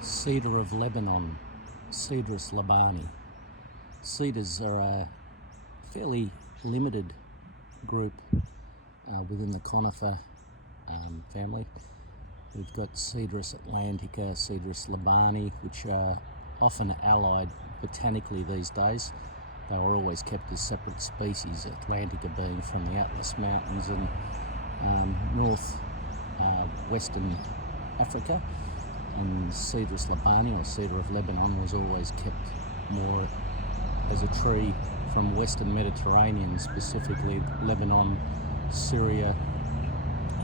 Cedar of Lebanon, Cedrus Libani. Cedars are a fairly limited group within the conifer family. We've got Cedrus atlantica, Cedrus Libani, which are often allied botanically these days. They were always kept as separate species, Atlantica being from the Atlas Mountains in western Africa, and Cedrus Libani or Cedar of Lebanon was always kept more as a tree from western Mediterranean, specifically Lebanon, Syria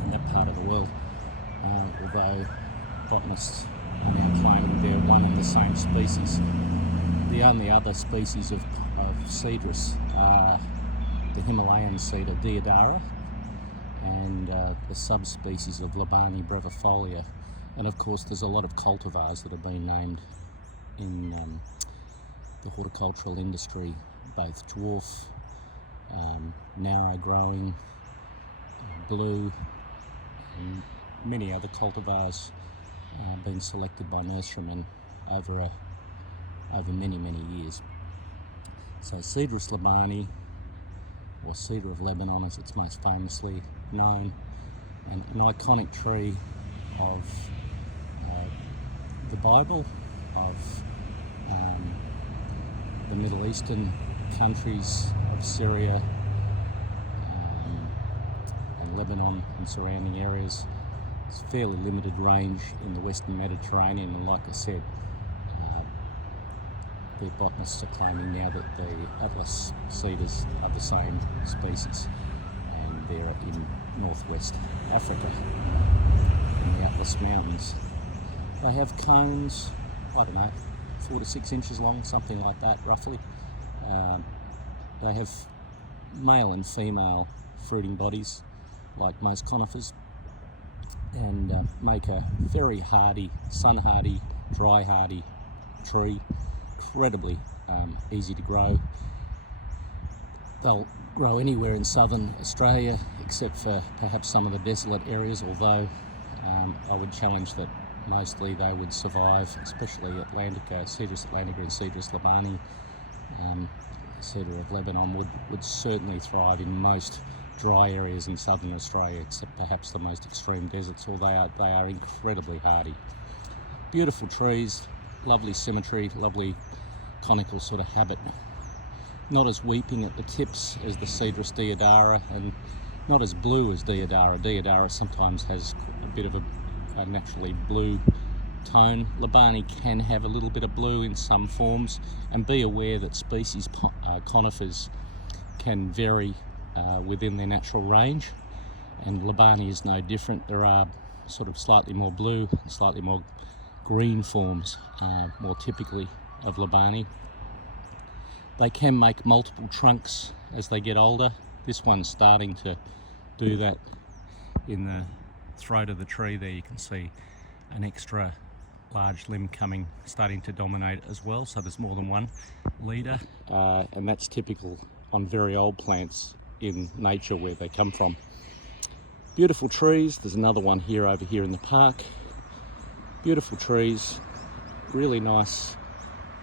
and that part of the world, although botanists are now claiming they're one and the same species. The only other species of Cedrus are the Himalayan cedar Deodara and the subspecies of Libani brevifolia. And of course there's a lot of cultivars that have been named in the horticultural industry, both dwarf, narrow growing, blue, and many other cultivars been selected by nurserymen over many years. So Cedrus Libani, or Cedar of Lebanon as it's most famously known, and an iconic tree of the Bible, of the Middle Eastern countries of Syria and Lebanon and surrounding areas. It's fairly limited range in the Western Mediterranean, and like I said, the botanists are claiming now that the Atlas cedars are the same species, and they're in northwest Africa in the Atlas Mountains. They have cones, I don't know, 4 to 6 inches long, something like that roughly. They have male and female fruiting bodies like most conifers, and make a very hardy, sun hardy, dry hardy tree. Incredibly easy to grow. They'll grow anywhere in southern Australia except for perhaps some of the desolate areas, although I would challenge that mostly they would survive, especially Atlantica, Cedrus atlantica and Cedrus Libani. Cedar of Lebanon would certainly thrive in most dry areas in southern Australia, except perhaps the most extreme deserts, or they are incredibly hardy. Beautiful trees, lovely symmetry, lovely conical sort of habit. Not as weeping at the tips as the Cedrus Deodara, and not as blue as Deodara. Deodara sometimes has a bit of a naturally blue tone. Libani can have a little bit of blue in some forms, and be aware that species conifers can vary within their natural range, and Libani is no different. There are sort of slightly more blue and slightly more green forms, more typically of Libani. They can make multiple trunks as they get older. This one's starting to do that in the throat of the tree there. You can see an extra large limb starting to dominate as well, so there's more than one leader, and that's typical on very old plants in nature where they come from. Beautiful trees. There's another one over here in the park. Beautiful trees, really nice.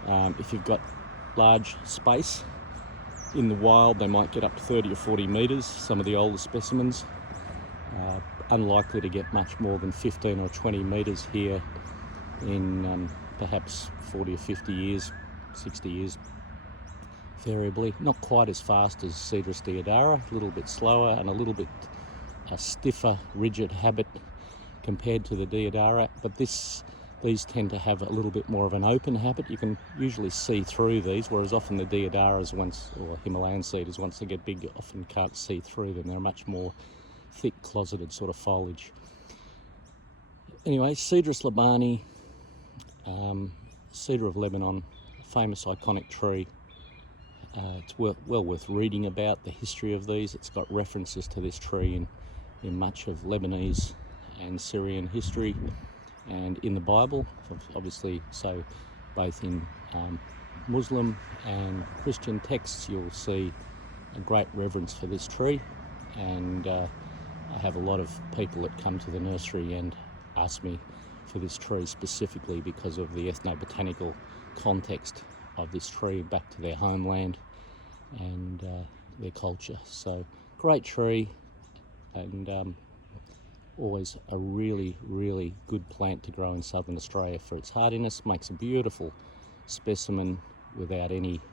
If you've got large space in the wild, they might get up to 30 or 40 metres, some of the older specimens. Unlikely to get much more than 15 or 20 metres here in perhaps 40 or 50 years, 60 years, variably. Not quite as fast as Cedrus Deodara, a little bit slower and a little bit stiffer, rigid habit compared to the Deodara, but these tend to have a little bit more of an open habit. You can usually see through these, whereas often the Deodaras, or Himalayan cedars, once they get big, often can't see through them. They're much more thick, closeted sort of foliage. Anyway, Cedrus Libani, Cedar of Lebanon, famous iconic tree. It's well worth reading about the history of these. It's got references to this tree in much of Lebanese and Syrian history, and in the Bible, obviously. So both in Muslim and Christian texts you'll see a great reverence for this tree, and I have a lot of people that come to the nursery and ask me for this tree specifically because of the ethnobotanical context of this tree back to their homeland and their culture. So great tree, and always a really, really good plant to grow in southern Australia for its hardiness. Makes a beautiful specimen without any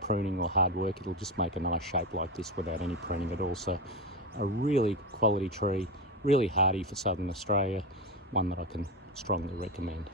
pruning or hard work. It'll just make a nice shape like this without any pruning at all. So a really quality tree, really hardy for southern Australia, one that I can strongly recommend.